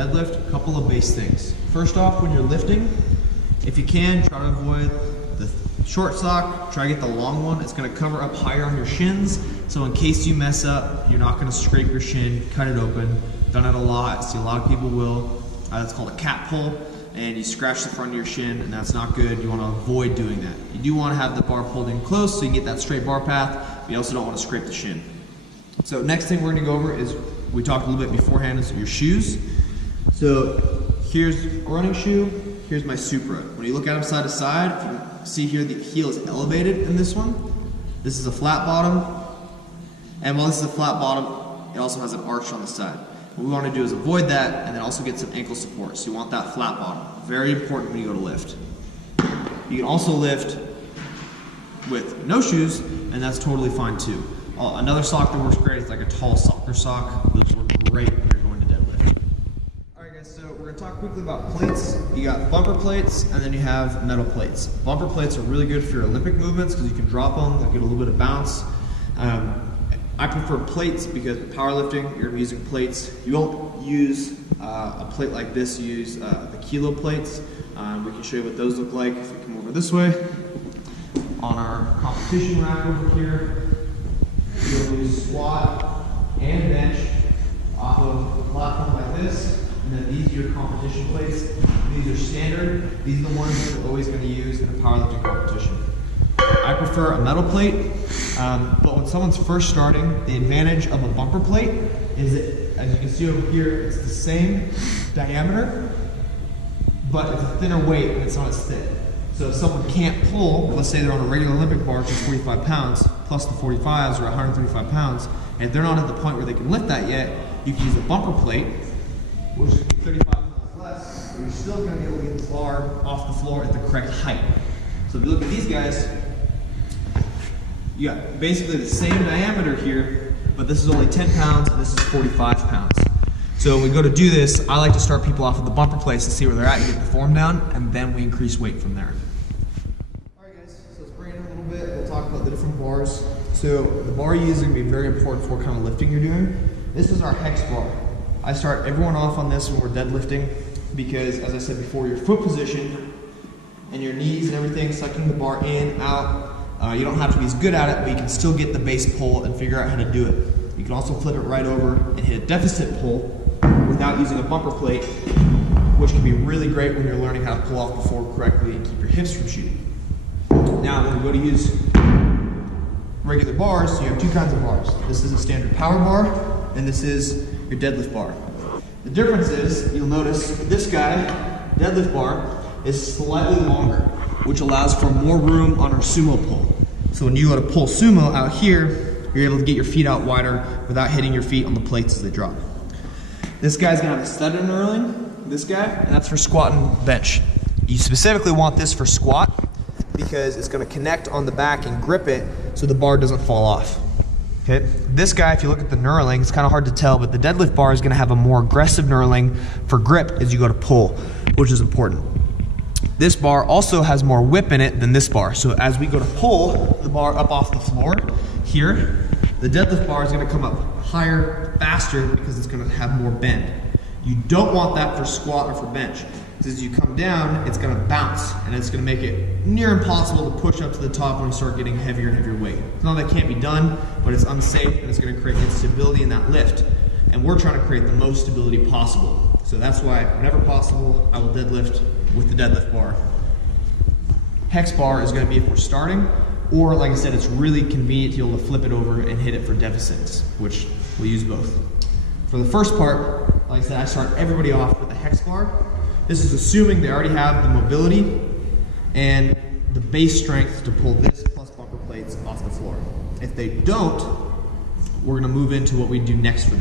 deadlift, a couple of base things. First off, when you're lifting, if you can, try to avoid the short sock, try to get the long one. It's gonna cover up higher on your shins, so in case you mess up, you're not gonna scrape your shin, cut it open. Done it a lot, see a lot of people will. That's called a cat pull, and you scratch the front of your shin, and that's not good. You wanna avoid doing that. You do wanna have the bar pulled in close so you can get that straight bar path, but you also don't wanna scrape the shin. So next thing we're gonna go over is, we talked a little bit beforehand, is your shoes. So here's a running shoe, here's my Supra. When you look at them side to side, if you can see here the heel is elevated in this one. This is a flat bottom, and while this is a flat bottom, it also has an arch on the side. What we want to do is avoid that and then also get some ankle support. So you want that flat bottom. Very important when you go to lift. You can also lift with no shoes, and that's totally fine too. Another sock that works great is like a tall soccer sock. Those work great when you're going to deadlift. Alright guys, so we're going to talk quickly about plates. You got bumper plates and then you have metal plates. Bumper plates are really good for your Olympic movements because you can drop them, they'll get a little bit of bounce. I prefer plates because with powerlifting, you're going to be using plates. You won't use a plate like this, you use the kilo plates. We can show you what those look like if we come over this way. On our competition rack over here, you'll use squat and bench off of a platform like this. And then these are your competition plates. These are standard. These are the ones that we're always going to use in a powerlifting competition. I prefer a metal plate, but when someone's first starting, the advantage of a bumper plate is that, as you can see over here, it's the same diameter, but it's a thinner weight and it's not as thick. So if someone can't pull, let's say they're on a regular Olympic bar, which is 45 pounds, plus the 45s are 135 pounds, and if they're not at the point where they can lift that yet, you can use a bumper plate, which is 35 pounds less, but you're still going to be able to get the bar off the floor at the correct height. So if you look at these guys, you got basically the same diameter here, but this is only 10 pounds and this is 45 pounds. So when we go to do this, I like to start people off with the bumper plates to see where they're at and get the form down, and then we increase weight from there. Alright guys, so let's bring it in a little bit. We'll talk about the different bars. So the bar you use is going to be very important for what kind of lifting you're doing. This is our hex bar. I start everyone off on this when we're deadlifting because, as I said before, your foot position and your knees and everything, sucking the bar in, out. You don't have to be as good at it, but you can still get the base pull and figure out how to do it. You can also flip it right over and hit a deficit pull without using a bumper plate, which can be really great when you're learning how to pull off the floor correctly and keep your hips from shooting. Now, when we go to use regular bars, you have two kinds of bars. This is a standard power bar, and this is your deadlift bar. The difference is, you'll notice this guy, deadlift bar, is slightly longer, which allows for more room on our sumo pull. So when you go to pull sumo out here, you're able to get your feet out wider without hitting your feet on the plates as they drop. This guy's gonna have a studded knurling, this guy, and that's for squat and bench. You specifically want this for squat because it's gonna connect on the back and grip it so the bar doesn't fall off. Okay. This guy, if you look at the knurling, it's kind of hard to tell, but the deadlift bar is gonna have a more aggressive knurling for grip as you go to pull, which is important. This bar also has more whip in it than this bar. So as we go to pull the bar up off the floor here, the deadlift bar is going to come up higher, faster, because it's going to have more bend. You don't want that for squat or for bench. Because as you come down, it's going to bounce, and it's going to make it near impossible to push up to the top when you start getting heavier and heavier weight. It's not that it can't be done, but it's unsafe, and it's going to create instability in that lift. And we're trying to create the most stability possible. So that's why, whenever possible, I will deadlift with the deadlift bar. Hex bar is going to be if we're starting, or like I said, it's really convenient to be able to flip it over and hit it for deficits, which we'll use both. For the first part, like I said, I start everybody off with a hex bar. This is assuming they already have the mobility and the base strength to pull this plus bumper plates off the floor. If they don't, we're going to move into what we do next for them.